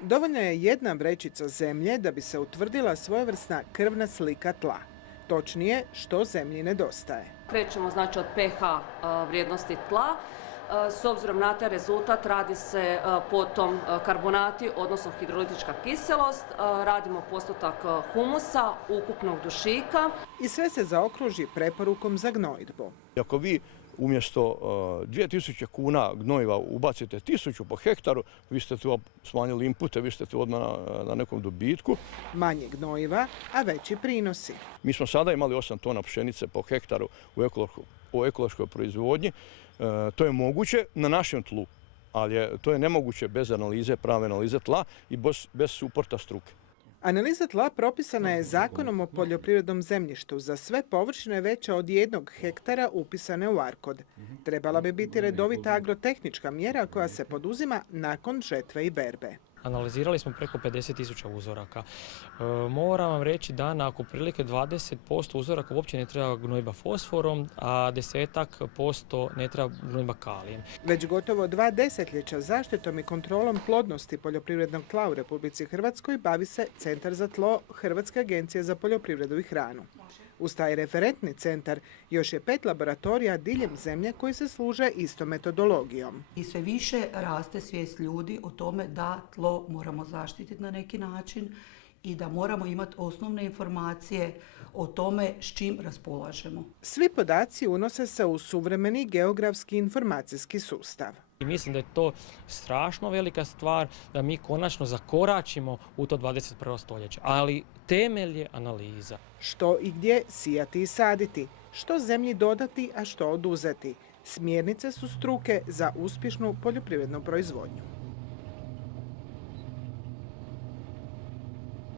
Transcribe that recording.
Dovoljna je jedna vrećica zemlje da bi se utvrdila svojevrsna krvna slika tla. Točnije, što zemlji nedostaje. Krećemo znači od pH vrijednosti tla. S obzirom na taj rezultat radi se potom karbonati, odnosno hidrolitička kiselost, radimo postotak humusa, ukupnog dušika. I sve se zaokruži preporukom za gnojidbu. Ako vi umjesto 2000 kuna gnojiva ubacite 1000 po hektaru, vi ste tu smanjili inpute, vi ste tu odmah na nekom dobitku. Manje gnojiva, a veći prinosi. Mi smo sada imali 8 tona pšenice po hektaru u ekološkoj proizvodnji. To je moguće na našem tlu, ali to je nemoguće bez analize, prave analize tla i bez suporta struke. Analiza tla propisana je Zakonom o poljoprivrednom zemljištu za sve površine veće od 1 hektara upisane u ARKOD. Trebala bi biti redovita agrotehnička mjera koja se poduzima nakon žetve i berbe. Analizirali smo preko 50.000 uzoraka. Moram vam reći da na oko prilike 20% uzoraka uopće ne treba gnojidba fosforom, a 10% ne treba gnojidba kalijem. Već gotovo 2 desetljeća zaštitom i kontrolom plodnosti poljoprivrednog tla u Republici Hrvatskoj bavi se Centar za tlo Hrvatske agencije za poljoprivredu i hranu. Uz taj referentni centar još je 5 laboratorija diljem zemlje koji se služe istom metodologijom. I sve više raste svijest ljudi o tome da tlo moramo zaštititi na neki način i da moramo imati osnovne informacije o tome s čim raspolažemo. Svi podaci unose se u suvremeni geografski informacijski sustav. I mislim da je to strašno velika stvar da mi konačno zakoračimo u to 21. stoljeće, ali temelj je analiza. Što i gdje sijati i saditi, što zemlji dodati, a što oduzeti. Smjernice su struke za uspješnu poljoprivrednu proizvodnju.